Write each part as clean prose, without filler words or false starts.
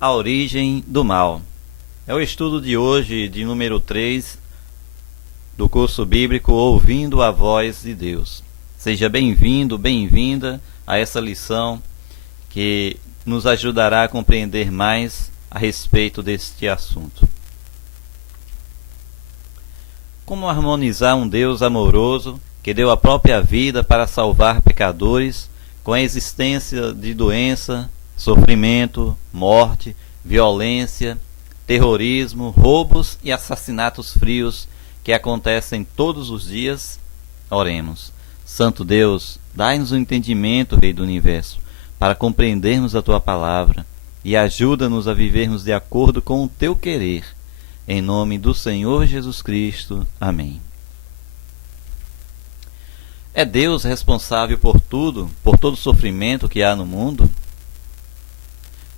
A origem do mal. É o estudo de hoje, de número 3, do curso bíblico Ouvindo a Voz de Deus. Seja bem-vindo, bem-vinda a essa lição que nos ajudará a compreender mais a respeito deste assunto. Como harmonizar um Deus amoroso que deu a própria vida para salvar pecadores com a existência de doença, sofrimento, morte, violência, terrorismo, roubos e assassinatos frios que acontecem todos os dias? Oremos. Santo Deus, dai-nos o entendimento, Rei do Universo, para compreendermos a Tua palavra e ajuda-nos a vivermos de acordo com o Teu querer. Em nome do Senhor Jesus Cristo. Amém. É Deus responsável por tudo, por todo o sofrimento que há no mundo?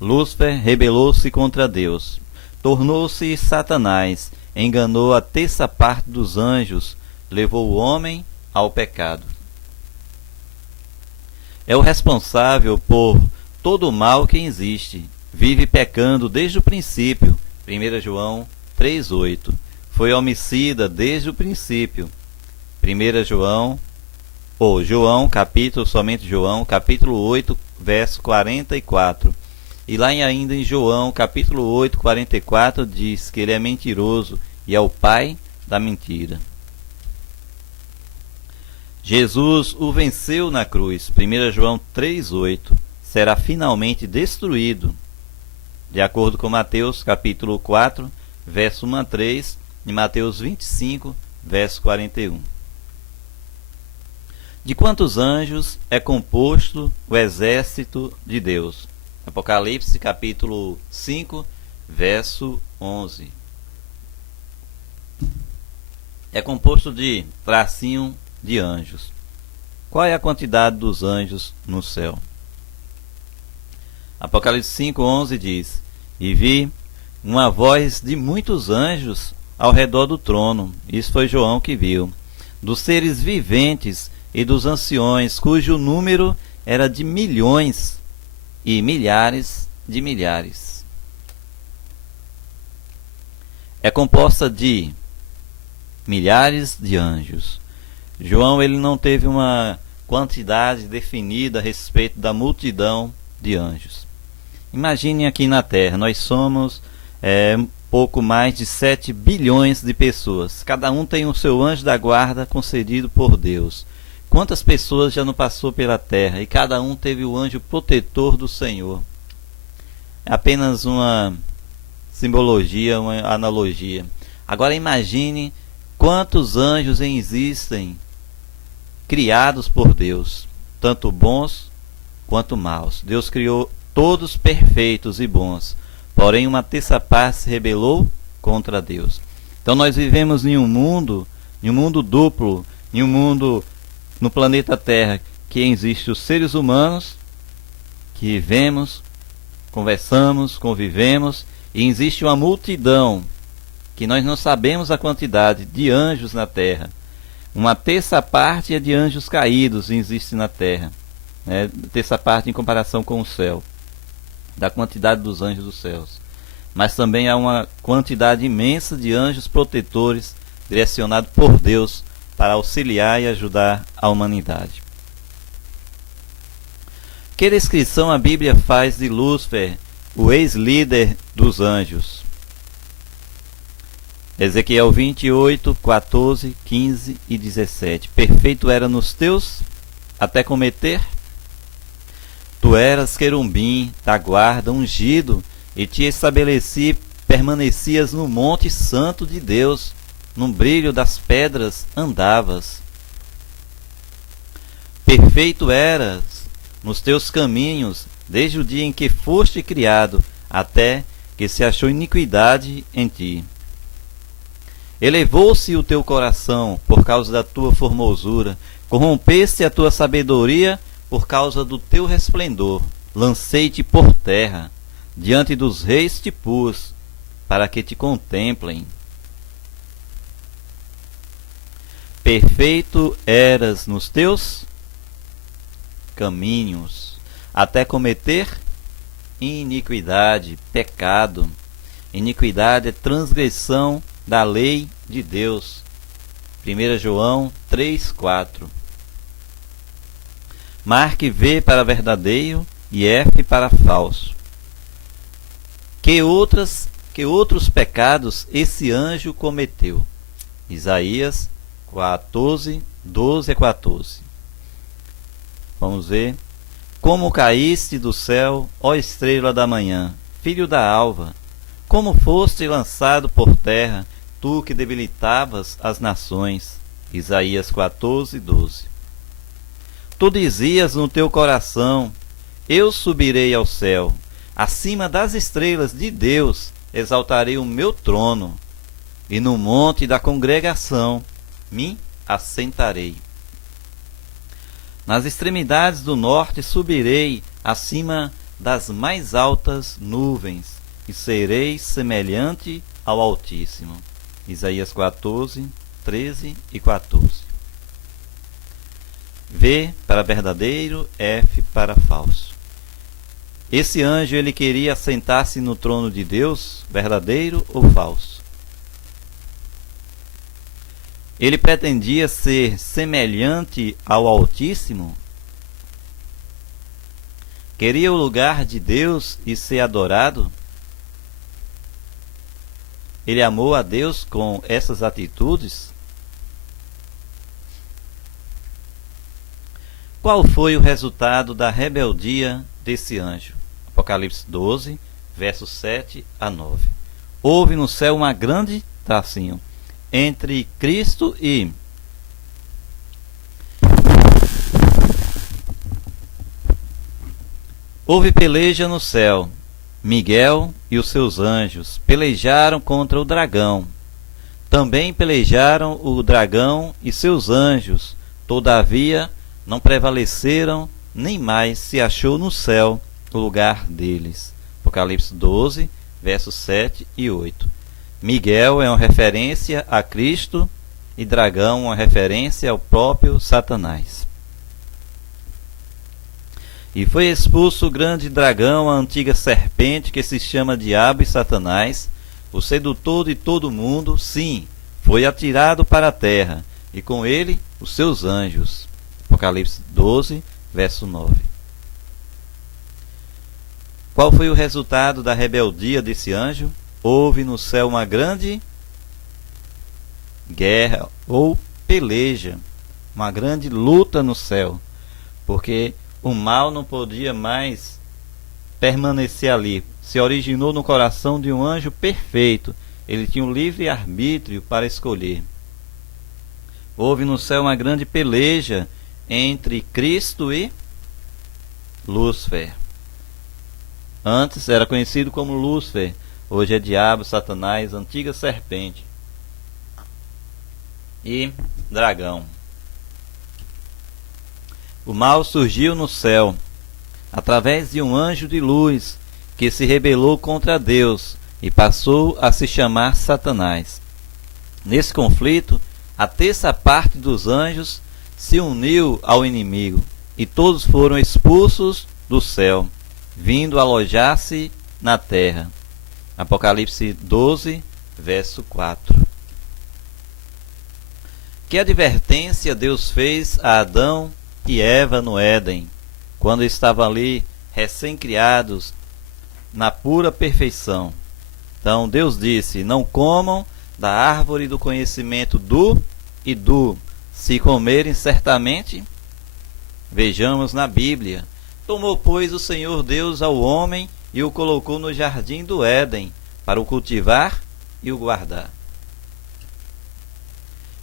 Lúcifer rebelou-se contra Deus, tornou-se Satanás, enganou a terça parte dos anjos, levou o homem ao pecado. É o responsável por todo o mal que existe, vive pecando desde o princípio. 1 João 3,8. Foi homicida desde o princípio. 1 João, somente João, capítulo 8, verso 44. E lá ainda em João, capítulo 8, 44, diz que ele é mentiroso e é o pai da mentira. Jesus o venceu na cruz. 1 João 3,8. Será finalmente destruído, de acordo com Mateus, capítulo 4, verso 1 a 3, e Mateus 25, verso 41. De quantos anjos é composto o exército de Deus? Apocalipse, capítulo 5, verso 11. É composto de tracinho de anjos. Qual é a quantidade dos anjos no céu? Apocalipse 5, 11 diz: E vi uma voz de muitos anjos ao redor do trono. Isso foi João que viu. Dos seres viventes e dos anciões, cujo número era de milhões e milhares de milhares. É composta de milhares de anjos. João ele não teve uma quantidade definida a respeito da multidão de anjos. Imaginem aqui na Terra, nós somos pouco mais de 7 bilhões de pessoas. Cada um tem o seu anjo da guarda concedido por Deus. Quantas pessoas já não passou pela terra e cada um teve o anjo protetor do Senhor? É apenas uma simbologia, uma analogia. Agora imagine quantos anjos existem criados por Deus, tanto bons quanto maus. Deus criou todos perfeitos e bons, porém uma terça parte se rebelou contra Deus. Então nós vivemos em um mundo duplo, em um mundo no planeta Terra, que existem os seres humanos, que vivemos, conversamos, convivemos, e existe uma multidão, que nós não sabemos a quantidade de anjos na Terra. Uma terça parte é de anjos caídos existe na Terra, terça parte em comparação com o céu, da quantidade dos anjos dos céus. Mas também há uma quantidade imensa de anjos protetores, direcionados por Deus, para auxiliar e ajudar a humanidade. Que descrição a Bíblia faz de Lúcifer, o ex-líder dos anjos? Ezequiel 28, 14, 15 e 17. Perfeito era nos teus, até cometer? Tu eras querubim da guarda, ungido, e te estabeleci, permanecias no monte santo de Deus. No brilho das pedras andavas. Perfeito eras nos teus caminhos, desde o dia em que foste criado, até que se achou iniquidade em ti. Elevou-se o teu coração por causa da tua formosura, corrompeste a tua sabedoria por causa do teu resplendor. Lancei-te por terra, diante dos reis te pus, para que te contemplem. Perfeito eras nos teus caminhos, até cometer iniquidade, pecado. Iniquidade é transgressão da lei de Deus. 1 João 3,4. Marque V para verdadeiro e F para falso. Que outros pecados esse anjo cometeu? Isaías 14, 12 a 14. Vamos ver. Como caíste do céu, ó estrela da manhã, filho da alva, como foste lançado por terra, tu que debilitavas as nações. Isaías 14, 12. Tu dizias no teu coração: eu subirei ao céu, acima das estrelas de Deus exaltarei o meu trono, e no monte da congregação me assentarei. Nas extremidades do norte subirei acima das mais altas nuvens, e serei semelhante ao Altíssimo. Isaías 14, 13 e 14. V para verdadeiro, F para falso. Esse anjo, ele queria assentar-se no trono de Deus, verdadeiro ou falso? Ele pretendia ser semelhante ao Altíssimo? Queria o lugar de Deus e ser adorado? Ele amou a Deus com essas atitudes? Qual foi o resultado da rebeldia desse anjo? Apocalipse 12, versos 7 a 9. Houve no céu uma grande tracinho entre Cristo e houve peleja no céu. Miguel e os seus anjos pelejaram contra o dragão. Também pelejaram o dragão e seus anjos. Todavia não prevaleceram, nem mais se achou no céu o lugar deles. Apocalipse 12, versos 7 e 8. Miguel é uma referência a Cristo e dragão uma referência ao próprio Satanás. E foi expulso o grande dragão, a antiga serpente que se chama Diabo e Satanás, o sedutor de todo mundo, sim, foi atirado para a terra, e com ele os seus anjos. Apocalipse 12, verso 9. Qual foi o resultado da rebeldia desse anjo? Houve no céu uma grande guerra ou peleja, uma grande luta no céu, porque o mal não podia mais permanecer ali. Se originou no coração de um anjo perfeito. Ele tinha um livre arbítrio para escolher. Houve no céu uma grande peleja entre Cristo e Lúcifer. Antes era conhecido como Lúcifer, hoje é Diabo, Satanás, antiga serpente e dragão. O mal surgiu no céu através de um anjo de luz que se rebelou contra Deus e passou a se chamar Satanás. Nesse conflito, a terça parte dos anjos se uniu ao inimigo e todos foram expulsos do céu, vindo alojar-se na terra. Apocalipse 12, verso 4. Que advertência Deus fez a Adão e Eva no Éden, quando estavam ali recém-criados na pura perfeição. Então Deus disse: não comam da árvore do conhecimento do e do, se comerem certamente. Vejamos na Bíblia: tomou, pois, o Senhor Deus ao homem e o colocou no jardim do Éden para o cultivar e o guardar.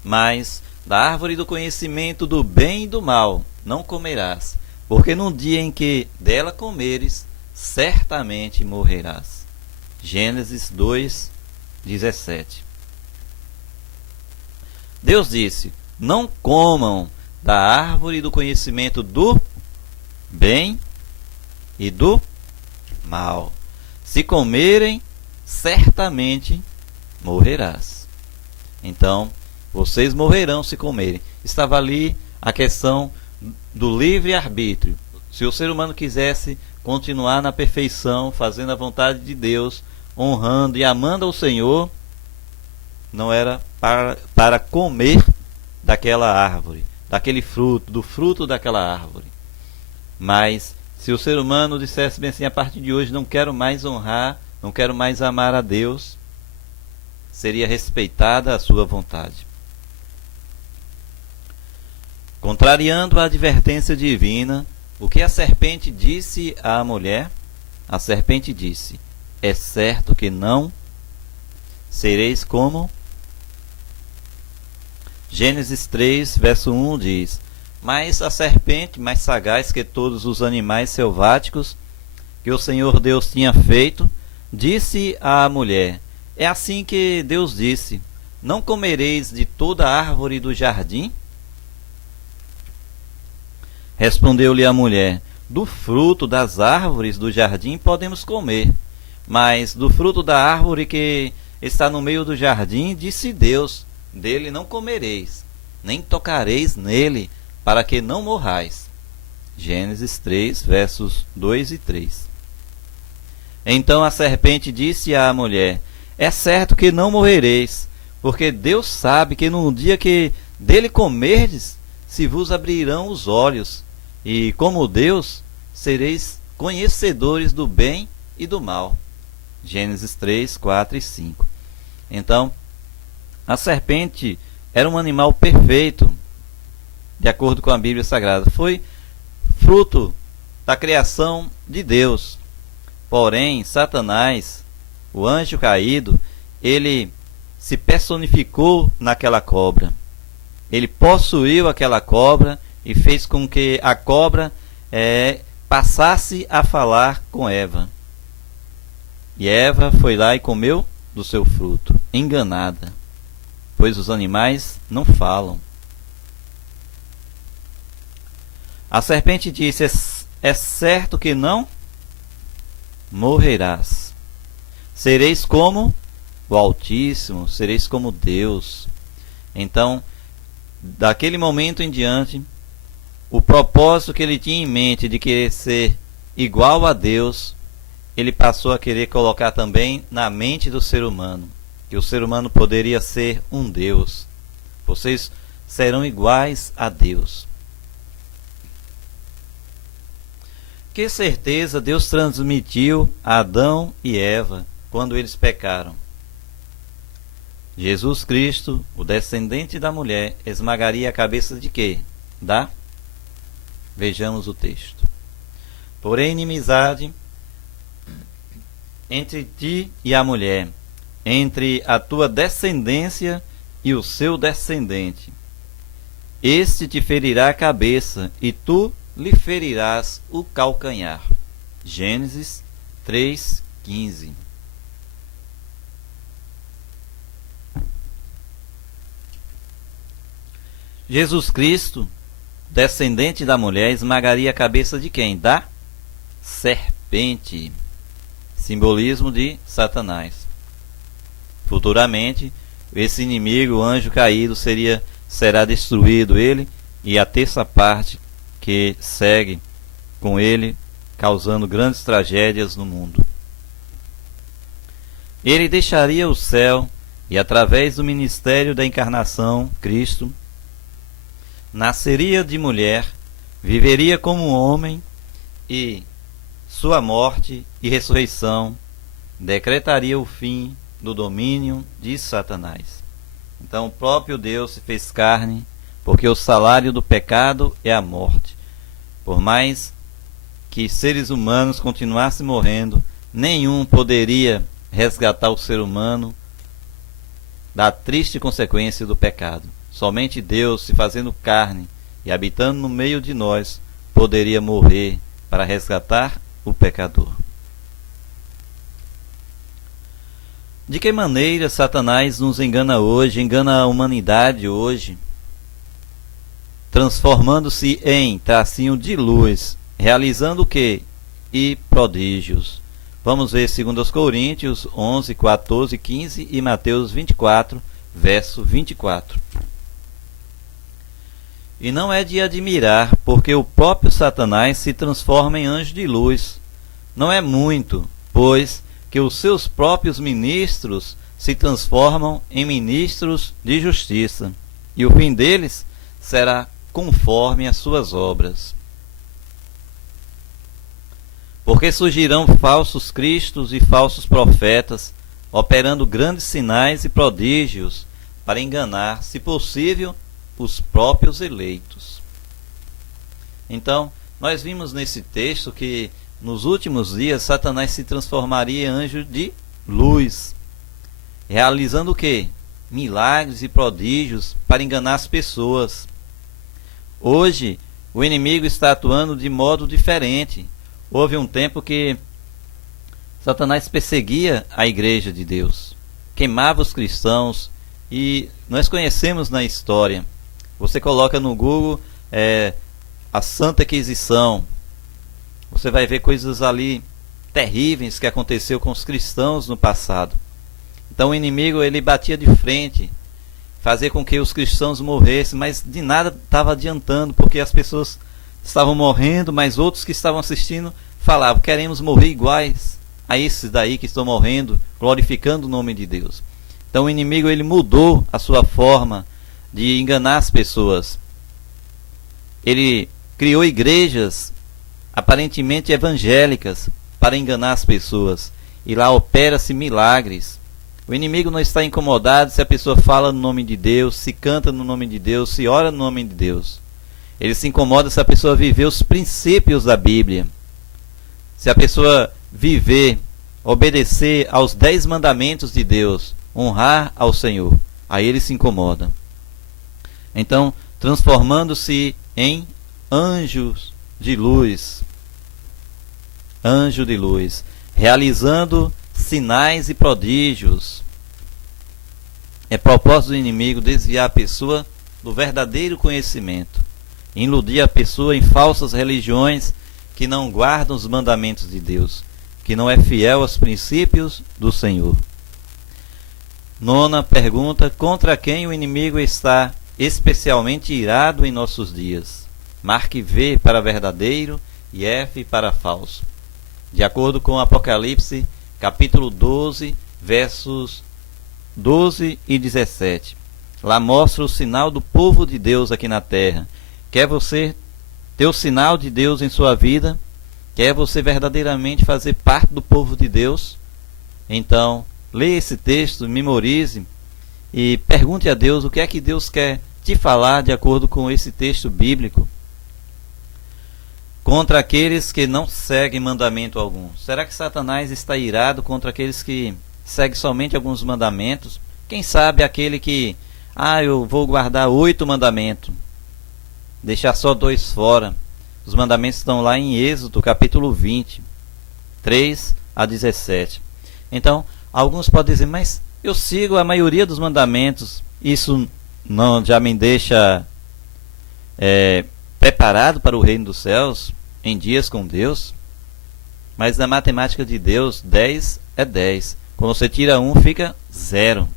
Mas da árvore do conhecimento do bem e do mal não comerás, porque no dia em que dela comeres, certamente morrerás. Gênesis 2, 17. Deus disse: não comam da árvore do conhecimento do bem e do mal. Se comerem, certamente morrerás. Então, vocês morrerão se comerem. Estava ali a questão do livre-arbítrio. Se o ser humano quisesse continuar na perfeição, fazendo a vontade de Deus, honrando e amando ao Senhor, não era para comer daquela árvore, daquele fruto, do fruto daquela árvore. Mas se o ser humano dissesse bem assim, a partir de hoje não quero mais honrar, não quero mais amar a Deus, seria respeitada a sua vontade. Contrariando a advertência divina, o que a serpente disse à mulher? A serpente disse: é certo que não sereis como... Gênesis 3, verso 1 diz: mas a serpente, mais sagaz que todos os animais selváticos que o Senhor Deus tinha feito, disse à mulher: é assim que Deus disse: não comereis de toda árvore do jardim? Respondeu-lhe a mulher: do fruto das árvores do jardim podemos comer, mas do fruto da árvore que está no meio do jardim, disse Deus: dele não comereis, nem tocareis nele, para que não morrais. Gênesis 3, versos 2 e 3. Então a serpente disse à mulher: é certo que não morrereis, porque Deus sabe que no dia que dele comerdes, se vos abrirão os olhos, e como Deus, sereis conhecedores do bem e do mal. Gênesis 3, 4 e 5. Então, a serpente era um animal perfeito, de acordo com a Bíblia Sagrada. Foi fruto da criação de Deus. Porém, Satanás, o anjo caído, ele se personificou naquela cobra. Ele possuiu aquela cobra e fez com que a cobra passasse a falar com Eva. E Eva foi lá e comeu do seu fruto, enganada, pois os animais não falam. A serpente disse: é certo que não morrerás. Sereis como o Altíssimo, sereis como Deus. Então, daquele momento em diante, o propósito que ele tinha em mente de querer ser igual a Deus, ele passou a querer colocar também na mente do ser humano, que o ser humano poderia ser um Deus. Vocês serão iguais a Deus. Que certeza Deus transmitiu a Adão e Eva quando eles pecaram? Jesus Cristo, o descendente da mulher, esmagaria a cabeça de quê? Vejamos o texto. Porém, inimizade entre ti e a mulher, entre a tua descendência e o seu descendente. Este te ferirá a cabeça, e tu lhe ferirás o calcanhar. Gênesis 3:15. Jesus Cristo, descendente da mulher, esmagaria a cabeça de quem? Da serpente. Simbolismo de Satanás. Futuramente, esse inimigo, o anjo caído, será destruído, ele e a terça parte que segue com ele, causando grandes tragédias no mundo. Ele deixaria o céu e, através do ministério da encarnação, Cristo nasceria de mulher, viveria como homem e sua morte e ressurreição decretaria o fim do domínio de Satanás. Então o próprio Deus se fez carne, porque o salário do pecado é a morte. Por mais que seres humanos continuassem morrendo, nenhum poderia resgatar o ser humano da triste consequência do pecado. Somente Deus, se fazendo carne e habitando no meio de nós, poderia morrer para resgatar o pecador. De que maneira Satanás nos engana hoje, engana a humanidade hoje, transformando-se em tracinho de luz, realizando o quê? E prodígios. Vamos ver 2 Coríntios 11, 14, 15 e Mateus 24, verso 24. E não é de admirar, porque o próprio Satanás se transforma em anjo de luz, não é muito, pois que os seus próprios ministros se transformam em ministros de justiça, e o fim deles será conforme as suas obras. Porque surgirão falsos cristos e falsos profetas, operando grandes sinais e prodígios, para enganar, se possível, os próprios eleitos. Então, nós vimos nesse texto que nos últimos dias Satanás se transformaria em anjo de luz, realizando o quê? Milagres e prodígios para enganar as pessoas. Hoje, o inimigo está atuando de modo diferente. Houve um tempo que Satanás perseguia a igreja de Deus, queimava os cristãos, e nós conhecemos na história. Você coloca no Google a Santa Inquisição, você vai ver coisas ali terríveis que aconteceu com os cristãos no passado. Então o inimigo ele batia de frente, fazia com que os cristãos morressem, mas de nada estava adiantando, porque as pessoas estavam morrendo, mas outros que estavam assistindo falavam: queremos morrer iguais a esses daí que estão morrendo, glorificando o nome de Deus. Então o inimigo ele mudou a sua forma de enganar as pessoas. Ele criou igrejas aparentemente evangélicas para enganar as pessoas, e lá opera-se milagres. O inimigo não está incomodado se a pessoa fala no nome de Deus, se canta no nome de Deus, se ora no nome de Deus. Ele se incomoda se a pessoa viver os princípios da Bíblia. Se a pessoa viver, obedecer aos 10 mandamentos de Deus, honrar ao Senhor, aí ele se incomoda. Então, transformando-se em anjos de luz, realizando sinais e prodígios. É propósito do inimigo desviar a pessoa do verdadeiro conhecimento, iludir a pessoa em falsas religiões que não guardam os mandamentos de Deus, que não é fiel aos princípios do Senhor. Nona pergunta: contra quem o inimigo está especialmente irado em nossos dias? Marque V para verdadeiro e F para falso. De acordo com Apocalipse, capítulo 12, versos 12 e 17. Lá mostra o sinal do povo de Deus aqui na terra. Quer você ter o sinal de Deus em sua vida? Quer você verdadeiramente fazer parte do povo de Deus? Então, leia esse texto, memorize e pergunte a Deus o que é que Deus quer te falar de acordo com esse texto bíblico. Contra aqueles que não seguem mandamento algum. Será que Satanás está irado contra aqueles que seguem somente alguns mandamentos? Quem sabe aquele que, eu vou guardar 8 mandamentos, deixar só 2 fora. Os mandamentos estão lá em Êxodo, capítulo 20, 3 a 17. Então, alguns podem dizer: mas eu sigo a maioria dos mandamentos, isso não já me deixa preparado para o reino dos céus, em dias com Deus? Mas na matemática de Deus, 10 é 10. Quando você tira 1, fica 0.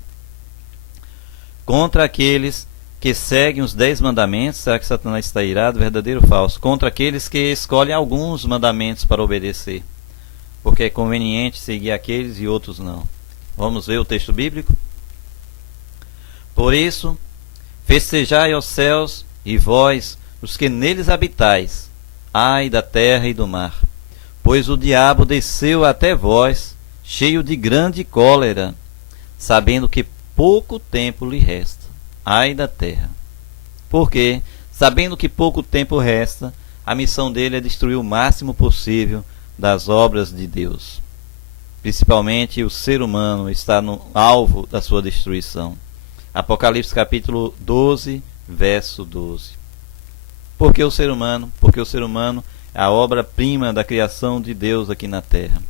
Contra aqueles que seguem os 10 mandamentos, será que Satanás está irado? Verdadeiro ou falso? Contra aqueles que escolhem alguns mandamentos para obedecer, porque é conveniente seguir aqueles e outros não. Vamos ver o texto bíblico? Por isso, festejai aos céus, e vós, os que neles habitais, ai da terra e do mar, pois o diabo desceu até vós, cheio de grande cólera, sabendo que pouco tempo lhe resta. Ai da terra. Porque, sabendo que pouco tempo resta, a missão dele é destruir o máximo possível das obras de Deus. Principalmente o ser humano está no alvo da sua destruição. Apocalipse capítulo 12, verso 12. Por que o ser humano? Porque o ser humano é a obra-prima da criação de Deus aqui na terra.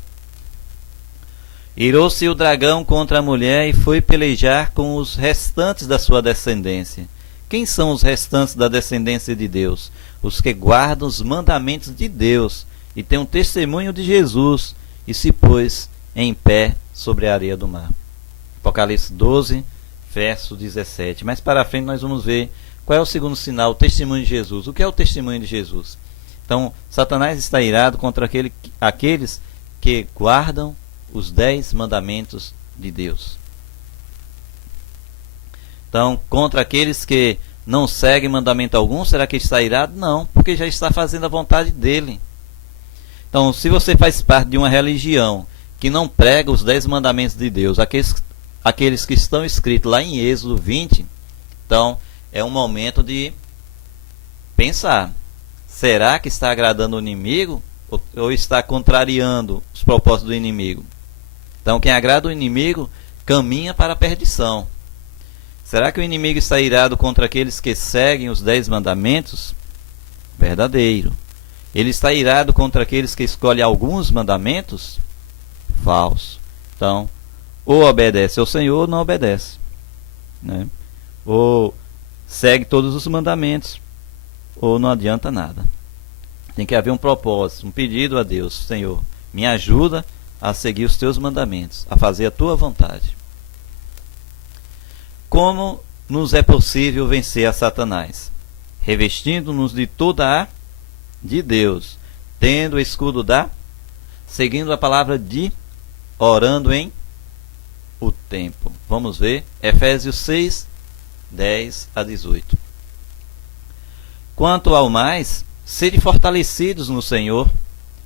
Irou-se o dragão contra a mulher e foi pelejar com os restantes da sua descendência. Quem são os restantes da descendência de Deus? Os que guardam os mandamentos de Deus e têm um testemunho de Jesus, e se pôs em pé sobre a areia do mar. Apocalipse 12, verso 17. Mais para frente nós vamos ver qual é o segundo sinal, o testemunho de Jesus. O que é o testemunho de Jesus? Então, Satanás está irado contra aqueles que guardam os 10 mandamentos de Deus. Então, contra aqueles que não seguem mandamento algum, será que está irado? Não, porque já está fazendo a vontade dele. Então, se você faz parte de uma religião que não prega os 10 mandamentos de Deus, aqueles que estão escritos lá em Êxodo 20, então é um momento de pensar. Será que está agradando o inimigo ou está contrariando os propósitos do inimigo? Então, quem agrada o inimigo caminha para a perdição. Será que o inimigo está irado contra aqueles que seguem os 10 mandamentos? Verdadeiro. Ele está irado contra aqueles que escolhem alguns mandamentos? Falso. Então, ou obedece ao Senhor ou não obedece, né? Ou segue todos os mandamentos, ou não adianta nada. Tem que haver um propósito, um pedido a Deus: Senhor, me ajuda a seguir os teus mandamentos, a fazer a tua vontade. Como nos é possível vencer a Satanás? Revestindo-nos de toda a de Deus, tendo o escudo da, seguindo a palavra de, orando em o tempo. Vamos ver Efésios 6, 10 a 18. Quanto ao mais, sede fortalecidos no Senhor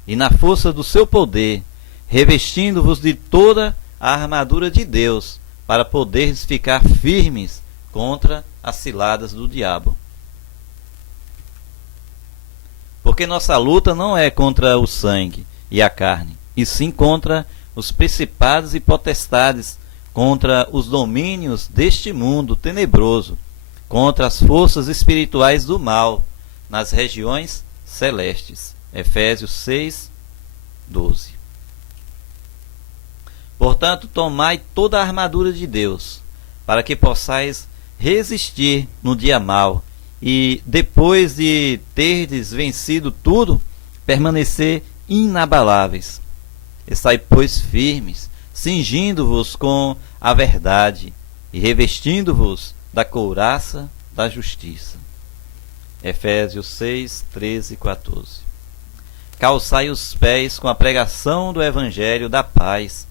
e na força do seu poder, revestindo-vos de toda a armadura de Deus, para poderes ficar firmes contra as ciladas do diabo. Porque nossa luta não é contra o sangue e a carne, e sim contra os principados e potestades, contra os domínios deste mundo tenebroso, contra as forças espirituais do mal nas regiões celestes. Efésios 6, 12. Portanto, tomai toda a armadura de Deus, para que possais resistir no dia mau, e depois de terdes vencido tudo, permanecer inabaláveis. Estai, pois, firmes, cingindo-vos com a verdade e revestindo-vos da couraça da justiça. Efésios 6, 13 e 14. Calçai os pés com a pregação do evangelho da paz,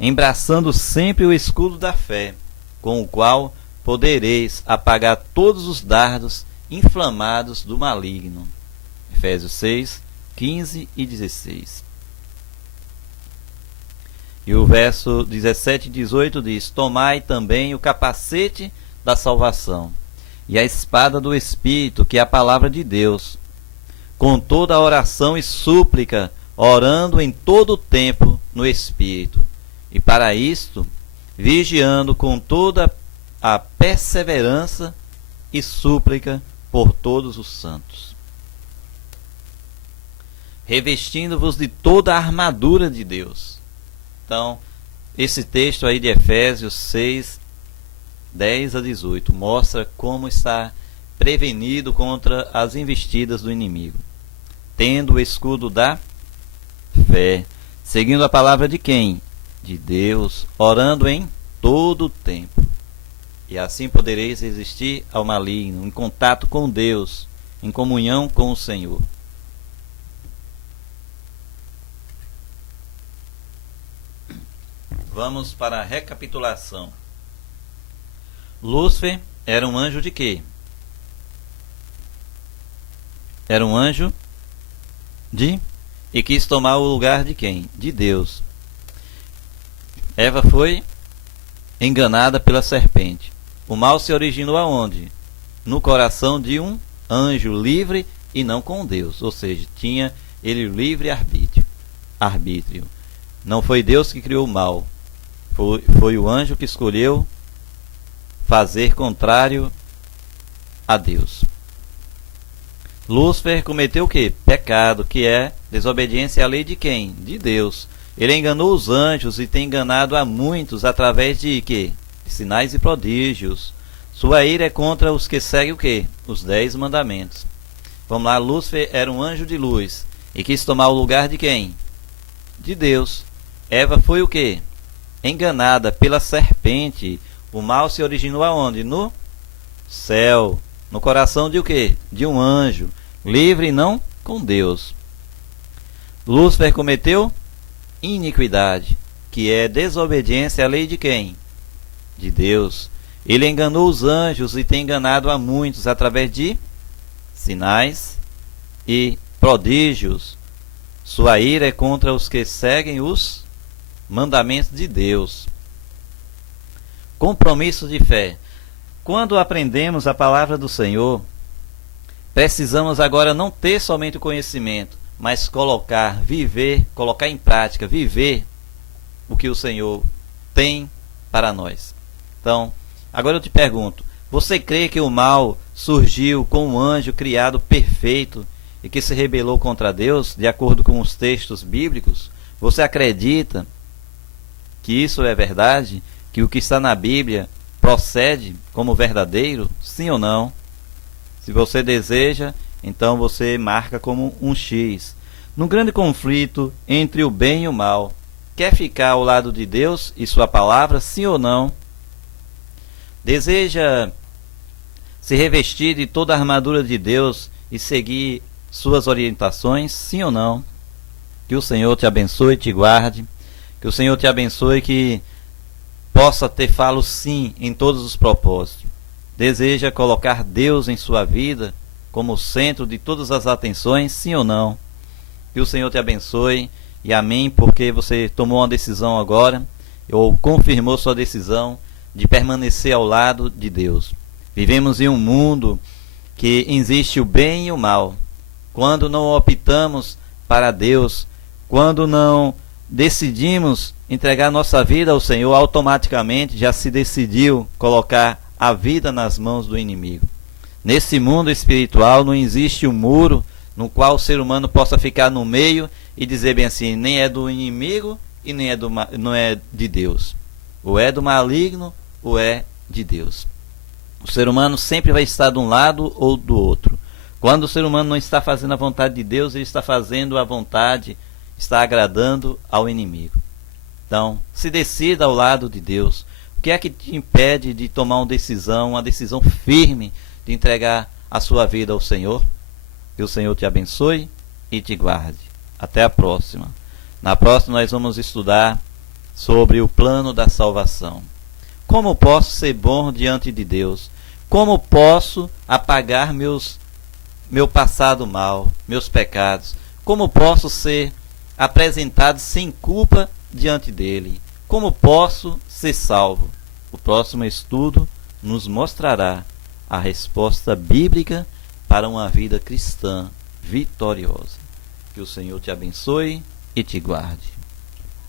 embraçando sempre o escudo da fé, com o qual podereis apagar todos os dardos inflamados do maligno. Efésios 6, 15 e 16. E o verso 17 e 18 diz: tomai também o capacete da salvação e a espada do Espírito, que é a palavra de Deus, com toda a oração e súplica, orando em todo o tempo no Espírito. E para isto, vigiando com toda a perseverança e súplica por todos os santos. Revestindo-vos de toda a armadura de Deus. Então, esse texto aí de Efésios 6, 10 a 18, mostra como está prevenido contra as investidas do inimigo. Tendo o escudo da fé, seguindo a palavra de quem? De Deus, orando em todo o tempo. E assim podereis resistir ao maligno, em contato com Deus, em comunhão com o Senhor. Vamos para a recapitulação. Lúcifer era um anjo de quê? Era um anjo de... e quis tomar o lugar de quem? De Deus. Eva foi enganada pela serpente. O mal se originou aonde? No coração de um anjo livre e não com Deus. Ou seja, tinha ele livre arbítrio. Não foi Deus que criou o mal. Foi o anjo que escolheu fazer contrário a Deus. Lúcifer cometeu o quê? Pecado, que é desobediência à lei de quem? De Deus. Ele enganou os anjos e tem enganado a muitos através de quê? Sinais e prodígios. Sua ira é contra os que seguem o quê? Os 10 mandamentos. Vamos lá, Lúcifer era um anjo de luz e quis tomar o lugar de quem? De Deus. Eva foi o quê? Enganada pela serpente. O mal se originou aonde? No céu. No coração de o quê? De um anjo. Livre e não com Deus. Lúcifer cometeu iniquidade, que é desobediência à lei de quem? De Deus. Ele enganou os anjos e tem enganado a muitos através de sinais e prodígios. Sua ira é contra os que seguem os mandamentos de Deus. Compromisso de fé. Quando aprendemos a palavra do Senhor, precisamos agora não ter somente o conhecimento, mas colocar em prática, viver o que o Senhor tem para nós. Então, agora eu te pergunto, você crê que o mal surgiu com um anjo criado perfeito e que se rebelou contra Deus, de acordo com os textos bíblicos? Você acredita que isso é verdade? Que o que está na Bíblia procede como verdadeiro? Sim ou não? Se você deseja, então você marca como um X. Num grande conflito entre o bem e o mal, quer ficar ao lado de Deus e sua palavra? Sim ou não? Deseja se revestir de toda a armadura de Deus e seguir suas orientações? Sim ou não? Que o Senhor te abençoe e te guarde. Que o Senhor te abençoe e que possa ter falo sim em todos os propósitos. Deseja colocar Deus em sua vida como o centro de todas as atenções? Sim ou não? Que o Senhor te abençoe e amém, porque você tomou uma decisão agora ou confirmou sua decisão de permanecer ao lado de Deus. Vivemos em um mundo que existe o bem e o mal. Quando não optamos para Deus, quando não decidimos entregar nossa vida ao Senhor, automaticamente já se decidiu colocar a vida nas mãos do inimigo. Nesse mundo espiritual não existe um muro no qual o ser humano possa ficar no meio e dizer bem assim, nem é do inimigo e nem é não é de Deus. Ou é do maligno ou é de Deus. O ser humano sempre vai estar de um lado ou do outro. Quando o ser humano não está fazendo a vontade de Deus, ele está fazendo a vontade, está agradando ao inimigo. Então, se decida ao lado de Deus. O que é que te impede de tomar uma decisão firme de entregar a sua vida ao Senhor? Que o Senhor te abençoe e te guarde. Até a próxima. Na próxima nós vamos estudar sobre o plano da salvação. Como posso ser bom diante de Deus? Como posso apagar meu passado mal, meus pecados? Como posso ser apresentado sem culpa diante dele? Como posso ser salvo? O próximo estudo nos mostrará a resposta bíblica para uma vida cristã vitoriosa. Que o Senhor te abençoe e te guarde.